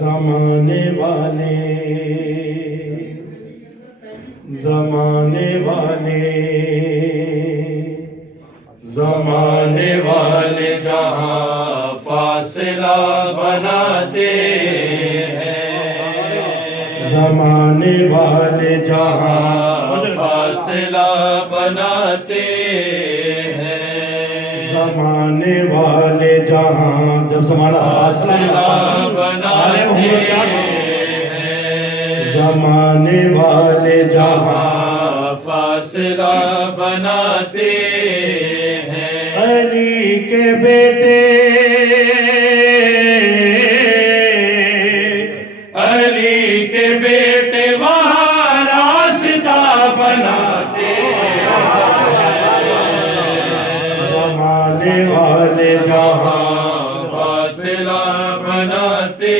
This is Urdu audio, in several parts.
زمانے والے زمانے والے زمانے والے جہاں فاصلہ بناتے ہیں، زمانے والے جہاں فاصلہ بناتے ہیں، زمانے والے جہاں جب زمانہ فاصلہ بناتے ہیں، زمانے والے جہاں فاصلہ بناتے ہیں، علی کے بیٹے علی کے بیٹے وہاں راستہ بناتے ہیں، زمانے والے جہاں فاصلہ بناتے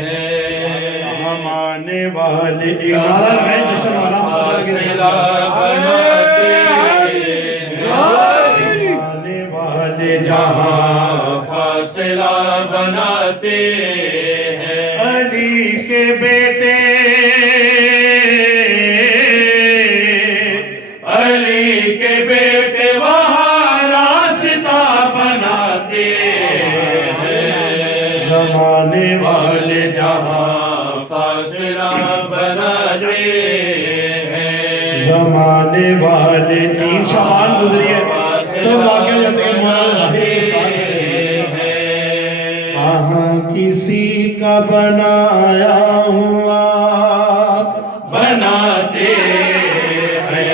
ہیں، زمانے والے اقرار میں جشن فاصلہ بناتے ہیں، زمانے والے جہاں فاصلہ بناتے ہیں، علی کے بیٹے علی کے بیٹے وہاں راستہ بناتے ہیں، زمانے والے جہاں فاصلہ بناتے ہیں، زمانے والے تین شعبان گزری ہے، سب واقعہ جاتے ہیں مولانا ظاہر کے ساتھ ہیں، کہاں کسی کا بنایا ہوا بناتے ہیں،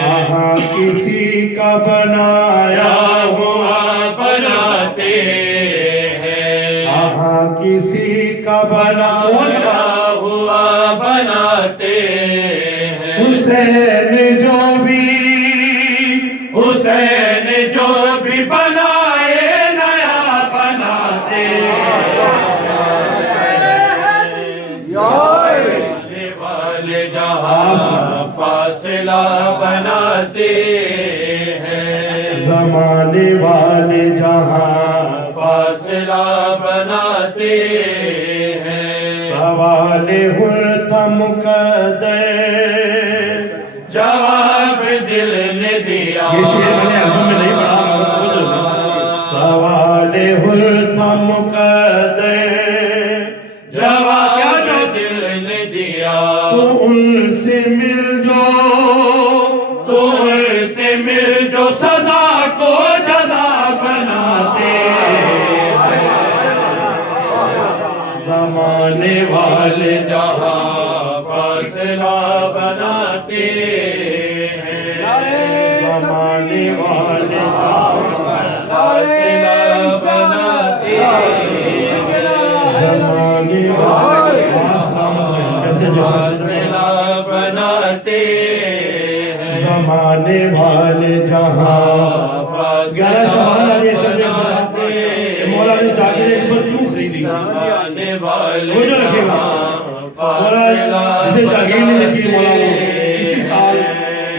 کہاں کسی کا بنایا ہوا بناتے ہیں، کہاں کسی کا بنایا ہوا بناتے ہیں، حسین جو بھی بنائے نیا بناتے زمانے والے جہاں فاصلہ بناتے ہیں، زمانے والے جہاں فاصلہ بناتے ہیں، سوال حر تھا مقدر جواب دل نے دیا، یہ شعر میں نے البم میں نہیں پڑھا، سوال حر تھا مقدر جواب دل نے دیا، تو ان سے مل جو سزا کو جزا بناتے ہیں، زمانے والے جہاں فاصلہ بناتے ہیں، زمانے والے جہاں فاصلہ بناتے ہیں، زمانے والے فاصلہ بناتے ہیں، زمانے والے جہاں فاصلہ بناتے ہیں، مولا نے جاگیر ایک پر کیوں خریدی؟ زمانے والے جہاں فاصلہ بناتے ہیں، اسی سال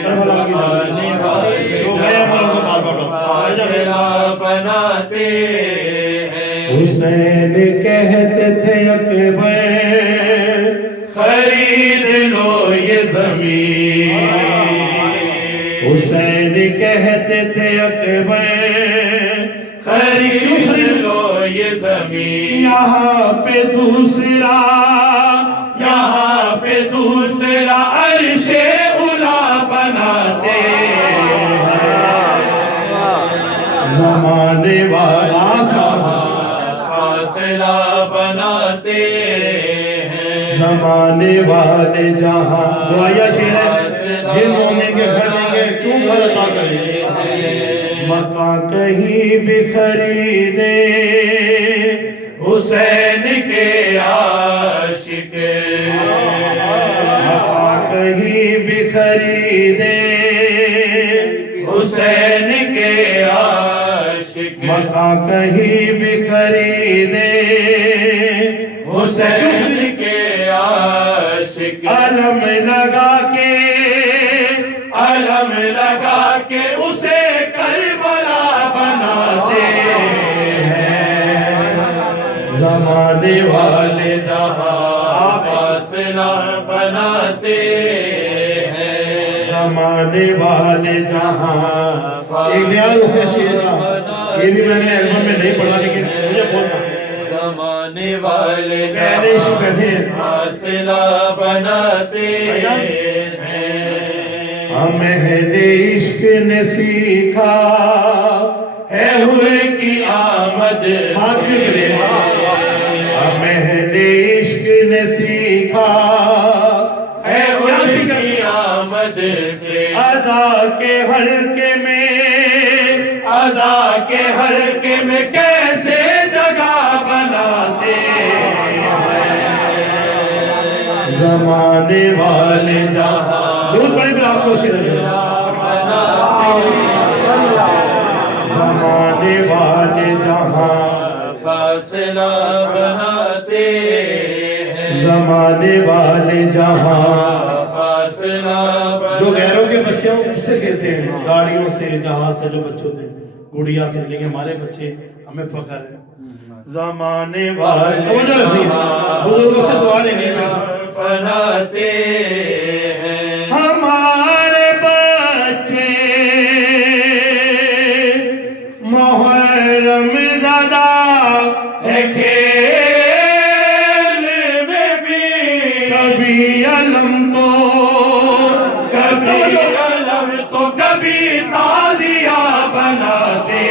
کربلا کی جاگیر جو گئے مولا کو بار بار فاصلہ بناتے ہیں، حسین کہتے تھے اکبر خرید لو یہ زمین، حسین کہتے تھے اکبر خرید لو یہ زمین، یہاں پہ دوسرا عرش اولا بناتے ہیں، زمانے والا فاصلہ بناتے ہیں، زمانے والے جہاں دعائیہ شعر ہے، جن مومن کے گھر نہیں گئے کیوں گھر عطا کریں، مکان کہیں بھی خریدے حسین کے عاشق، مکان کہیں بھی خریدے حسین کے عاشق، مکان کہیں بھی خریدے حسین کے عاشق، علم لگا کے اسے کربلا بناتے زمانے والے جہاں فاصلہ بناتے ہیں، زمانے والے جہاں. ایک نیا رخ ہے شعر کا، یہ بھی میں نے البم میں نہیں پڑھا لیکن مجھے بہت پسند ہے. زمانے والے پہلے عشق میں پھر فاصلہ بناتے ہیں. ہم اہل عشق نے سیکھا ہے ہوئے کی آمد بات بھی کرے. ہم اہل عشق نے سیکھا ہے ہوئے کی آمد سے، عزا کے حلقے میں، عزا کے حلقے میں کیسے جگہ بناتے زمانے والے جہاں. درود پڑھیں پھر آپ کو شعر زمانے والے جہاں فاصلہ بناتے ہیں، زمانے والے جہاں. فاصلہ جو غیروں کے بچے ہوں کس سے کہتے ہیں؟ گاڑیوں سے، جہاز سے جو بچے ہوتے ہیں گڑیا سے، لیکن ہمارے بچے ہمیں فخر ہے. زمانے والے بزرگوں سے دعا لینی بناتے ہیں، ہمارے بچے محرم زدہ ہے کھیل میں بھی، کبھی علم تو کبھی علم تو کبھی تازیہ بناتے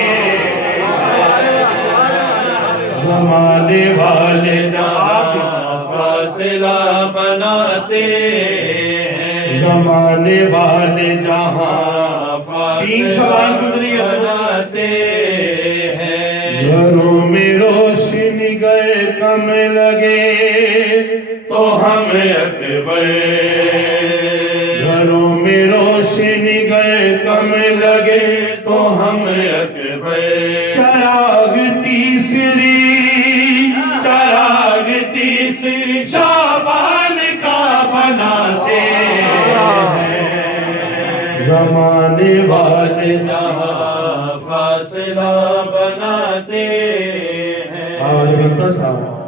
زمانے والے جہاں فاصلہ بناتے ہیں، زمانے والے جہاں. تین شبان گزری ہے. بناتے ہیں، گھروں میں روشنی گر کم لگے تو ہم اکبر، گھروں میں روشنی گر کم لگے تو ہم اکبر. چراغ تیسری، چراغ تیسری شعبان کا بناتے زمانے والے جہاں فاصلہ بناتے ہیں. آواز بنتا صاحب.